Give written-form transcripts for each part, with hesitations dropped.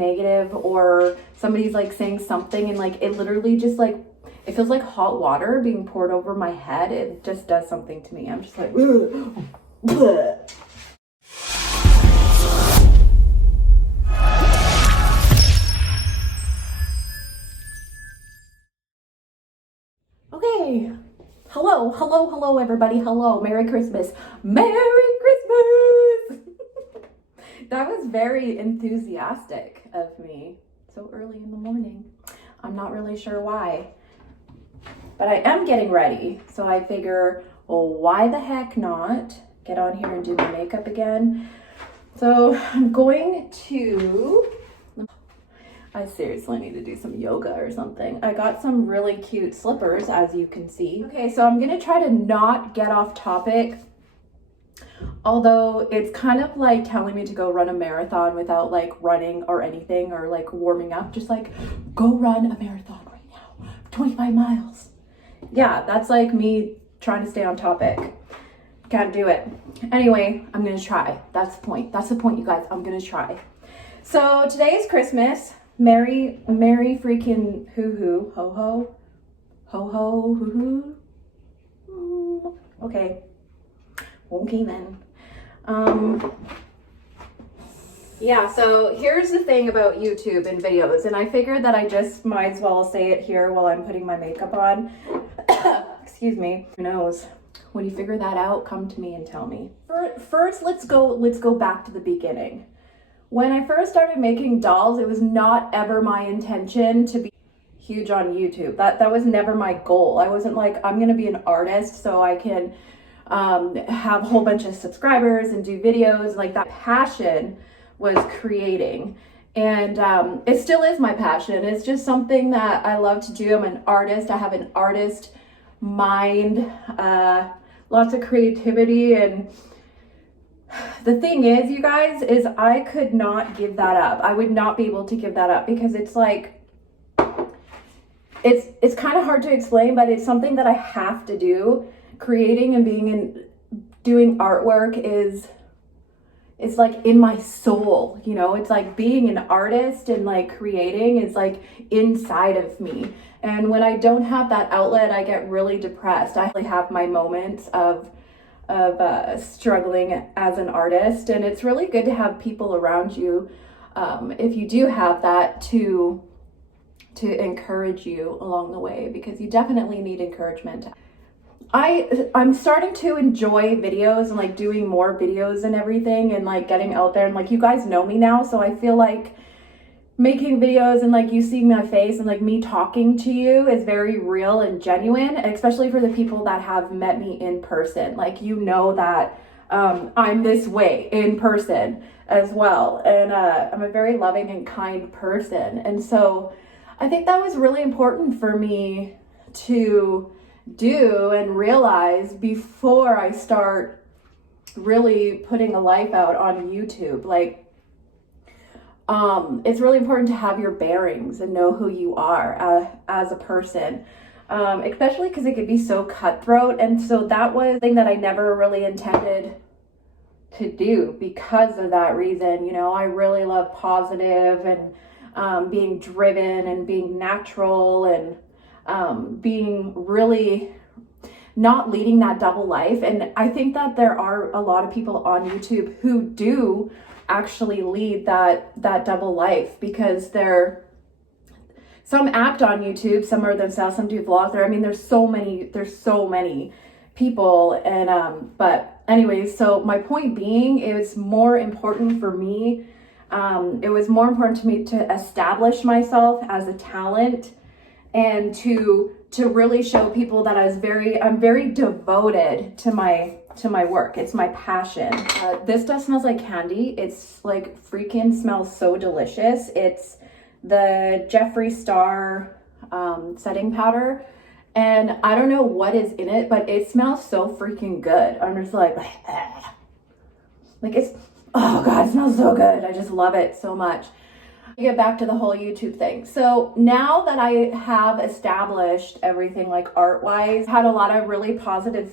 negative or somebody's like saying something and like it literally just like, it feels like hot water being poured over my head. It just does something to me. I'm just like, ugh. Okay. Hello, everybody. Hello. Merry Christmas. Merry Christmas. That was very enthusiastic of me so early in the morning. I'm not really sure why, but I am getting ready. So I figure, well, why the heck not get on here and do my makeup again? So I'm going to, I seriously need to do some yoga or something. I got some really cute slippers, as you can see. Okay, so I'm gonna try to not get off topic, although it's kind of like telling me to go run a marathon without like running or anything or like warming up. Just like, go run a marathon right now, 25 miles. Yeah, that's like me trying to stay on topic. Can't do it. Anyway, I'm gonna try. That's the point. That's the point, you guys. I'm gonna try. So today is Christmas. Merry freaking hoo-hoo, ho-ho, ho-ho, hoo-hoo. Okay. Okay then. Yeah, so here's the thing about YouTube and videos, and I figured that I just might as well say it here while I'm putting my makeup on. Excuse me. Who knows? When you figure that out, come to me and tell me. First, let's go back to the beginning. When I first started making dolls, it was not ever my intention to be huge on YouTube. That was never my goal. I wasn't like, I'm gonna be an artist so I can have a whole bunch of subscribers and do videos. Like, that passion was creating, and it still is my passion. It's just something that I love to do. I'm an artist. I have an artist mind, lots of creativity, and the thing is, you guys, is I could not give that up. I would not be able to give that up because it's like, it's kind of hard to explain, but it's something that I have to do. Creating and doing artwork it's like in my soul, you know. It's like being an artist and like creating is like inside of me. And when I don't have that outlet, I get really depressed. I have my moments of struggling as an artist, and it's really good to have people around you, if you do have that, to encourage you along the way, because you definitely need encouragement. I'm starting to enjoy videos and like doing more videos and everything, and like getting out there, and like, you guys know me now, so I feel like making videos and like you seeing my face and like me talking to you is very real and genuine, especially for the people that have met me in person. Like, you know that I'm this way in person as well, and I'm a very loving and kind person, and so I think that was really important for me to do and realize before I start really putting a life out on YouTube. Like, it's really important to have your bearings and know who you are as a person, especially because it could be so cutthroat. And so that was the thing that I never really intended to do because of that reason. You know, I really love positive and being driven and being natural and being really not leading that double life. And I think that there are a lot of people on YouTube who do actually lead that double life, because some act on YouTube, some are themselves, some do vlogs. I mean, there's so many people, and but anyways, so my point being, it was more important for me, it was more important to me to establish myself as a talent, and to really show people that I'm very devoted to my work. It's my passion. This stuff smells like candy. It's like freaking smells so delicious. It's the Jeffree Star setting powder, and I don't know what is in it, but it smells so freaking good. I'm just like it's, oh God, it smells so good. I just love it so much. Get back to the whole YouTube thing. So now that I have established everything, like art-wise, had a lot of really positive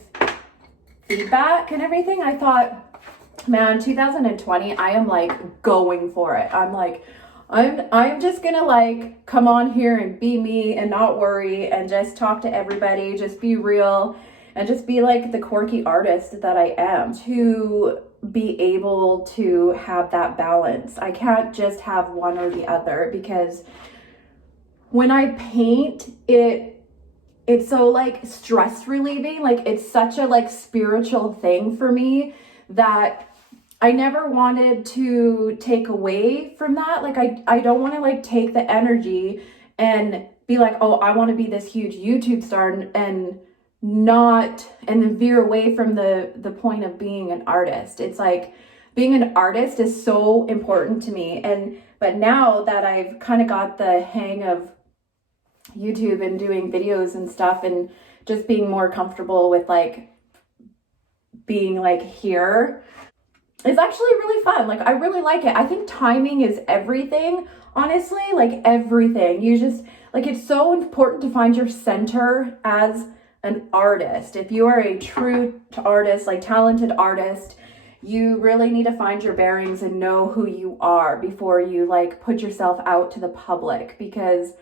feedback and everything, I thought, man, 2020, I am like going for it. I'm like, I'm just gonna like come on here and be me and not worry and just talk to everybody, just be real and just be like the quirky artist that I am, to be able to have that balance. I can't just have one or the other, because when I paint, it's so like stress relieving. Like it's such a like spiritual thing for me that I never wanted to take away from that. Like I don't want to like take the energy and be like, oh, I want to be this huge YouTube star and then veer away from the point of being an artist. It's like being an artist is so important to me. But now that I've kind of got the hang of YouTube and doing videos and stuff and just being more comfortable with like being like here, it's actually really fun. Like I really like it. I think timing is everything, honestly, like everything. You just like, it's so important to find your center as an artist. If you are a true artist, like talented artist, you really need to find your bearings and know who you are before you like put yourself out to the public, because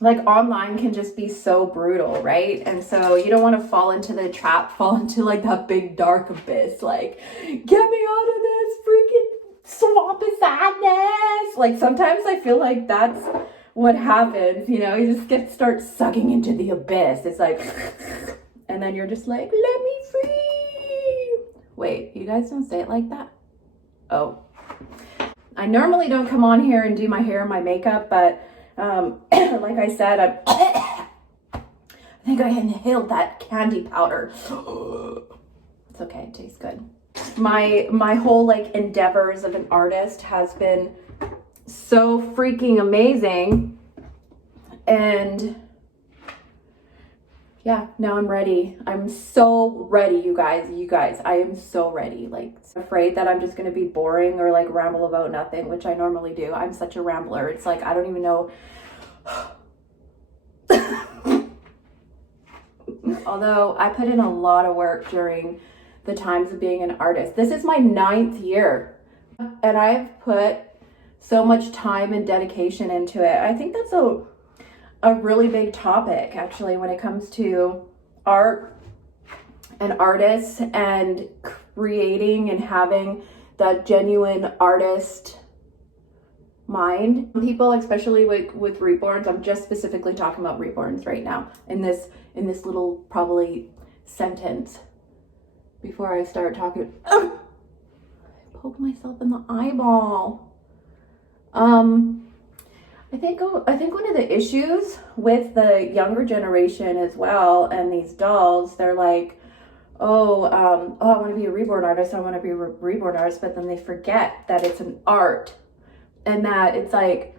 like online can just be so brutal, right? And so you don't want to fall into the trap, fall into like that big dark abyss, like, get me out of this freaking swamp of sadness. Like sometimes I feel like that's what happens, you know, you just start sucking into the abyss. It's like, and then you're just like, let me free. Wait, you guys don't say it like that? Oh, I normally don't come on here and do my hair and my makeup, but like I said, I think I inhaled that candy powder. It's okay, it tastes good. My whole like endeavors of an artist has been so freaking amazing. And yeah, now I'm ready. I'm so ready, you guys, I am so ready. Like, afraid that I'm just going to be boring or like ramble about nothing, which I normally do. I'm such a rambler. It's like, I don't even know. Although I put in a lot of work during the times of being an artist. This is my 9th year and I've put so much time and dedication into it. I think that's a really big topic actually when it comes to art and artists and creating and having that genuine artist mind. People, especially with reborns, I'm just specifically talking about reborns right now in this little probably sentence before I start talking. I poke myself in the eyeball. I think one of the issues with the younger generation as well, and these dolls, they're like, I want to be a reborn artist, but then they forget that it's an art, and that it's like,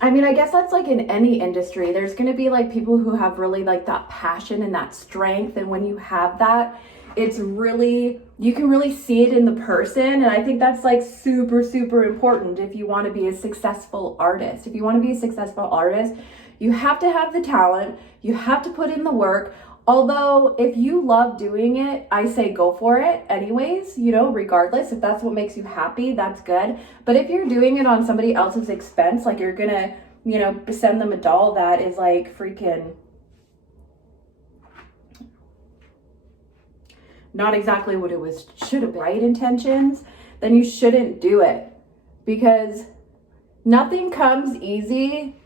I mean, I guess that's like in any industry, there's going to be like people who have really like that passion and that strength, and when you have that, it's really, you can really see it in the person. And I think that's like super, super important if you want to be a successful artist. If you want to be a successful artist, you have to have the talent, you have to put in the work. Although if you love doing it, I say go for it anyways, you know, regardless. If that's what makes you happy, that's good. But if you're doing it on somebody else's expense, like you're gonna, you know, send them a doll that is like freaking not exactly what it was, should have been, right intentions, then you shouldn't do it, because nothing comes easy.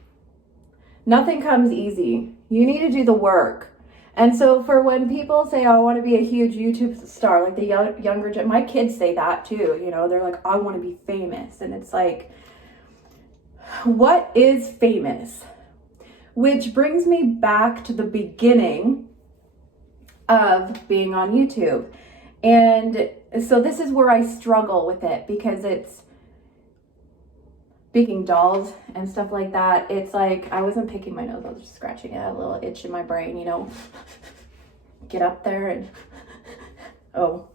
Nothing comes easy. You need to do the work. And so for when people say, oh, I want to be a huge YouTube star, like the younger, my kids say that too, you know, they're like, I want to be famous. And it's like, what is famous? Which brings me back to the beginning of being on YouTube. And so this is where I struggle with it, because it's picking dolls and stuff like that. It's like, I wasn't picking my nose, I was just scratching it. I had a little itch in my brain, you know, get up there and oh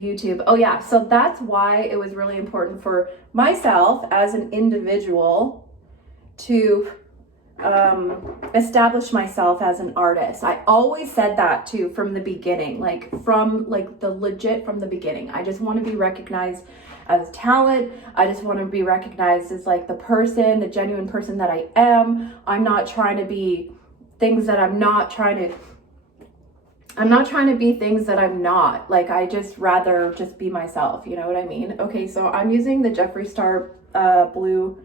YouTube. Oh yeah, so that's why it was really important for myself as an individual to establish myself as an artist. I always said that too from the beginning, from the beginning. I just want to be recognized as talent. I just want to be recognized as like the person, the genuine person that I am. I'm not trying to be things that I'm not trying to be things that I'm not. Like, I just rather just be myself, you know what I mean? Okay, so I'm using the Jeffree Star Blue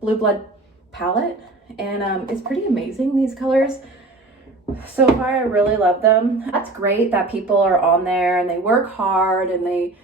Blood palette, and it's pretty amazing, these colors. So far, I really love them. That's great that people are on there and they work hard and they,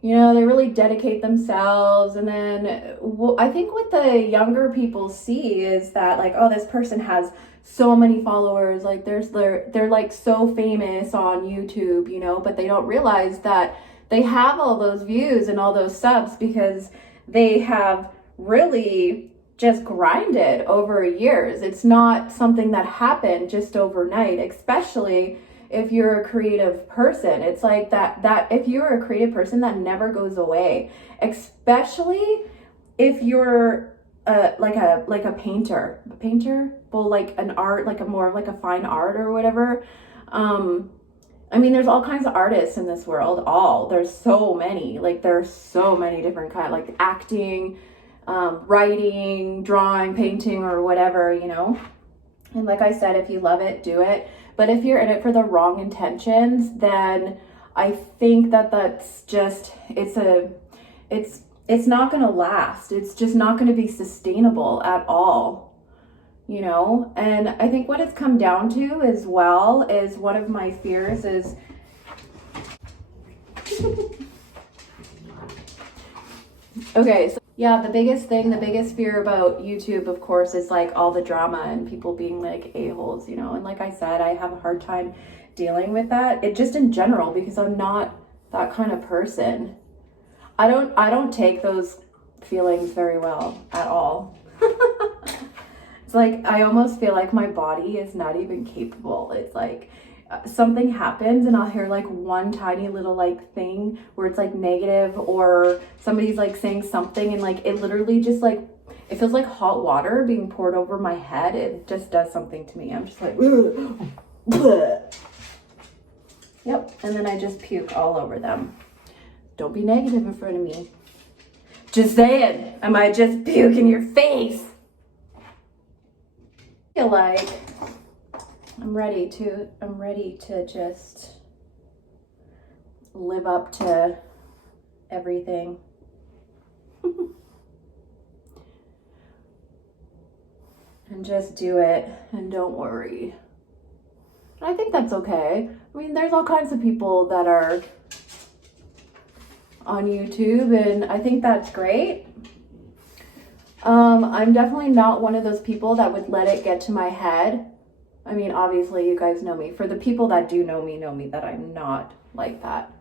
you know, they really dedicate themselves. And then I think what the younger people see is that, like, oh, this person has so many followers, like they're like so famous on YouTube, you know, but they don't realize that they have all those views and all those subs because they have really just grinded over years. It's not something that happened just overnight, especially if you're a creative person. It's like that if you're a creative person, that never goes away, especially if you're like a painter, well, like an art, like a more like a fine art or whatever. I mean, there's all kinds of artists in this world. There's so many, like there's so many different kinds, like acting, writing, drawing, painting, or whatever, you know. And like I said, if you love it, do it. But if you're in it for the wrong intentions, then I think that's just, it's not going to last. It's just not going to be sustainable at all, you know? And I think what it's come down to as well is one of my fears is okay, so yeah, the biggest fear about YouTube, of course, is like all the drama and people being like a-holes, you know? And like I said, I have a hard time dealing with that. It just in general, because I'm not that kind of person. I don't take those feelings very well at all. It's like, I almost feel like my body is not even capable. It's like something happens and I'll hear like one tiny little like thing where it's like negative, or somebody's like saying something and like it literally just like, it feels like hot water being poured over my head. It just does something to me. I'm just like, yep. And then I just puke all over them. Don't be negative in front of me. Just saying, I might just puke in your face. I feel like I'm ready to just live up to everything. And just do it and don't worry. I think that's okay. I mean, there's all kinds of people that are on YouTube, and I think that's great. I'm definitely not one of those people that would let it get to my head. I mean, obviously you guys know me. For the people that do know me that I'm not like that.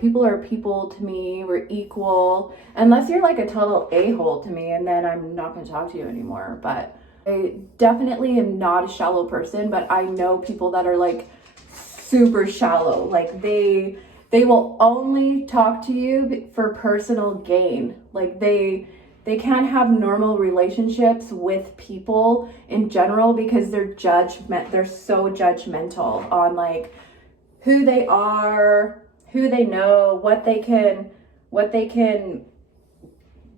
People are people to me. We're equal. Unless you're like a total a-hole to me, and then I'm not going to talk to you anymore. But I definitely am not a shallow person, but I know people that are like super shallow. Like they will only talk to you for personal gain. Like they can't have normal relationships with people in general because they're so judgmental on like who they are, who they know, what they can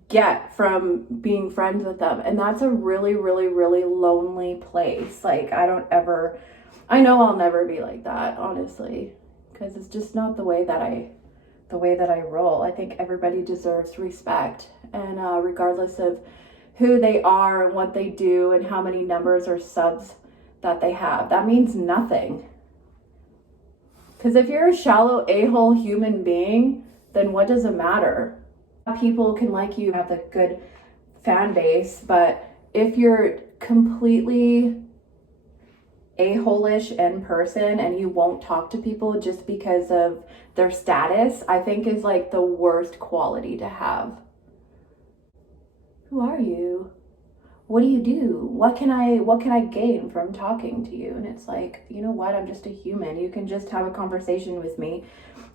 get from being friends with them. And that's a really, really, really lonely place. Like I know I'll never be like that, honestly, because it's just not the way that I roll. I think everybody deserves respect, and regardless of who they are and what they do and how many numbers or subs that they have, that means nothing. Because if you're a shallow a-hole human being, then what does it matter? People can like you, have a good fan base, but if you're completely a-hole-ish in person and you won't talk to people just because of their status, I think is like the worst quality to have. Who are you? What do you do? What can I gain from talking to you? And it's like, you know what? I'm just a human. You can just have a conversation with me.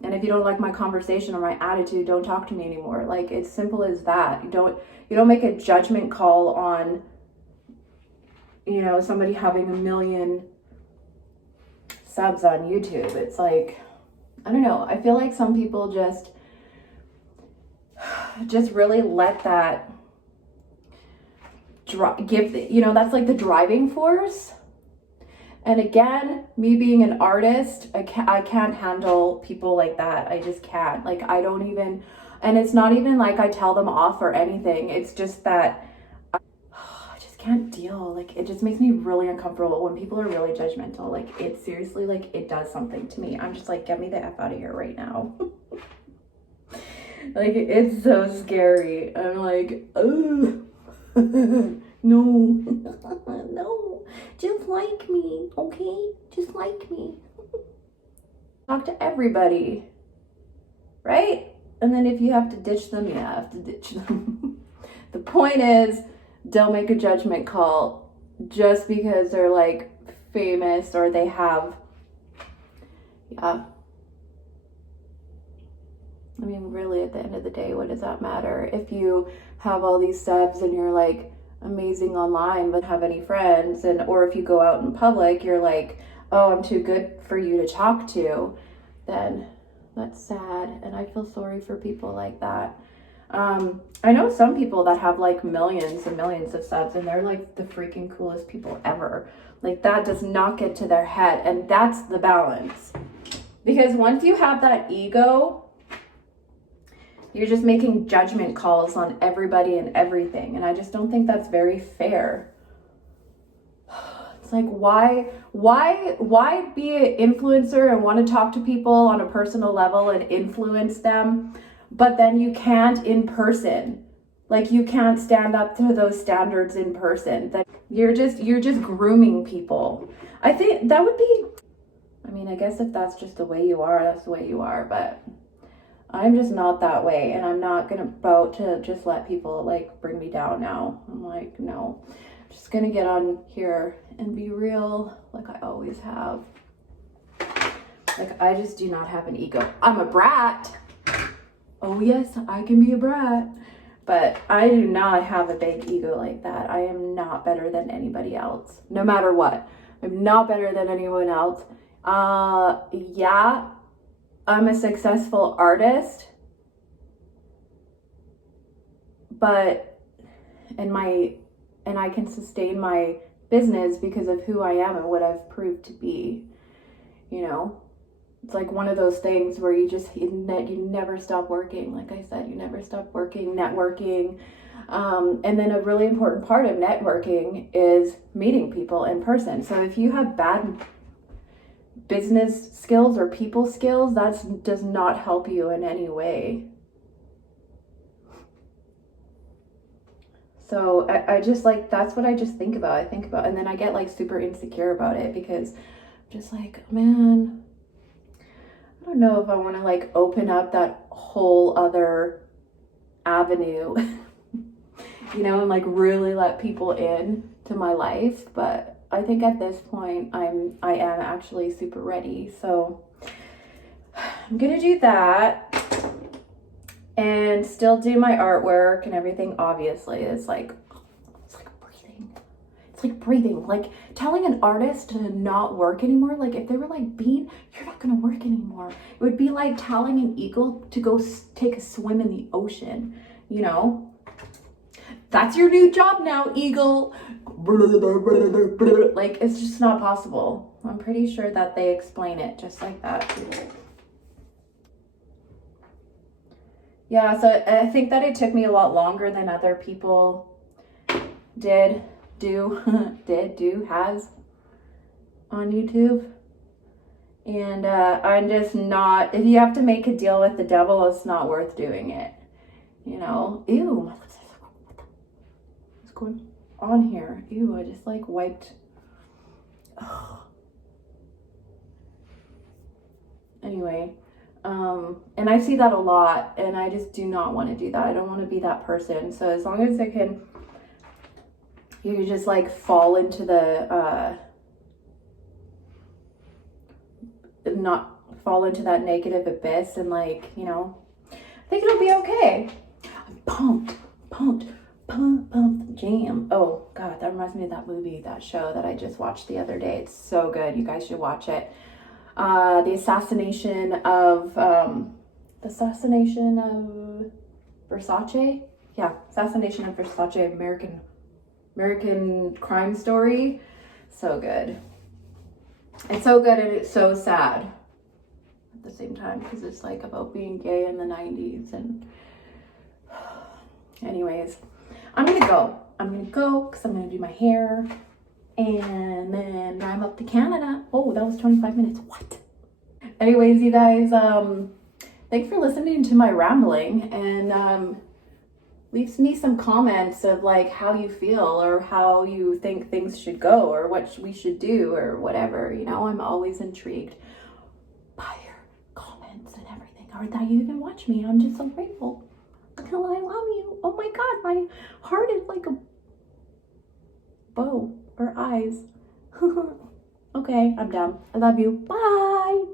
And if you don't like my conversation or my attitude, don't talk to me anymore. Like, it's simple as that. You don't make a judgment call on, you know, somebody having 1 million subs on YouTube. It's like, I don't know. I feel like some people just, just really let that that's like the driving force. And again, me being an artist, I can't handle people like that. I just can't. Like, I don't even, and it's not even like I tell them off or anything. It's just that I just can't deal. Like, it just makes me really uncomfortable when people are really judgmental. Like, it seriously, like, it does something to me. I'm just like, get me the F out of here right now. Like, it's so scary. I'm like, ugh. No, no, just like me, okay? Just like me. Talk to everybody, right? And then if you have to ditch them, you have to ditch them. The point is, don't make a judgment call just because they're like famous or they have, yeah. I mean, really, at the end of the day, what does that matter? If you have all these subs and you're like amazing online but have any friends, and or if you go out in public, you're like, oh, I'm too good for you to talk to, then that's sad. And I feel sorry for people like that. I know some people that have like millions and millions of subs and they're like the freaking coolest people ever. Like, that does not get to their head, and that's the balance. Because once you have that ego, you're just making judgment calls on everybody and everything. And I just don't think that's very fair. It's like, why be an influencer and want to talk to people on a personal level and influence them, but then you can't in person? Like, you can't stand up to those standards in person. That you're just grooming people. I think that would be, I mean, I guess if that's just the way you are, that's the way you are, but I'm just not that way, and I'm not about to just let people like bring me down now. I'm like, no, I'm just gonna get on here and be real like I always have. Like, I just do not have an ego. I'm a brat. Oh yes, I can be a brat, but I do not have a big ego like that. I am not better than anybody else, no matter what. I'm not better than anyone else. Yeah, I'm a successful artist, but and I can sustain my business because of who I am and what I've proved to be. You know, it's like one of those things where you never stop working. Like I said, you never stop working, networking. And then a really important part of networking is meeting people in person. So if you have bad business skills or people skills, that does not help you in any way. So I just like, that's what I just think about. And then I get like super insecure about it because I'm just like, man, I don't know if I want to like open up that whole other avenue, you know, and like really let people in to my life. But I think at this point I am actually super ready. So I'm gonna do that and still do my artwork and everything. Obviously, it's like breathing. It's like breathing. Like telling an artist to not work anymore. Like if they were like, Bean, you're not gonna work anymore. It would be like telling an eagle to go take a swim in the ocean. You know, that's your new job now, eagle. Like, it's just not possible. I'm pretty sure that they explain it just like that. Yeah, so I think that it took me a lot longer than other people has on YouTube. And I'm just not, if you have to make a deal with the devil, it's not worth doing it. You know, ew, what's going on here? Ew, I just like wiped. Ugh. Anyway, and I see that a lot, and I just do not want to do that. I don't want to be that person. So as long as I can, you just like fall into the, not fall into that negative abyss and like, you know, I think it'll be okay. I'm pumped, jam. Oh God, that reminds me of that movie, that show that I just watched the other day. It's so good. You guys should watch it. The assassination of Versace? Yeah, Assassination of Versace, American crime story. So good. It's so good and it's so sad at the same time because it's like about being gay in the 90s. And anyways, I'm gonna go because I'm gonna do my hair and then drive up to Canada. Oh, that was 25 minutes. What? Anyways, you guys, thanks for listening to my rambling, and leave me some comments of like how you feel or how you think things should go or what we should do or whatever. You know, I'm always intrigued by your comments and everything, or that you even watch me. I'm just so grateful. I love you. Oh my God, my heart is like a bow or eyes. Okay, I'm done. I love you. Bye.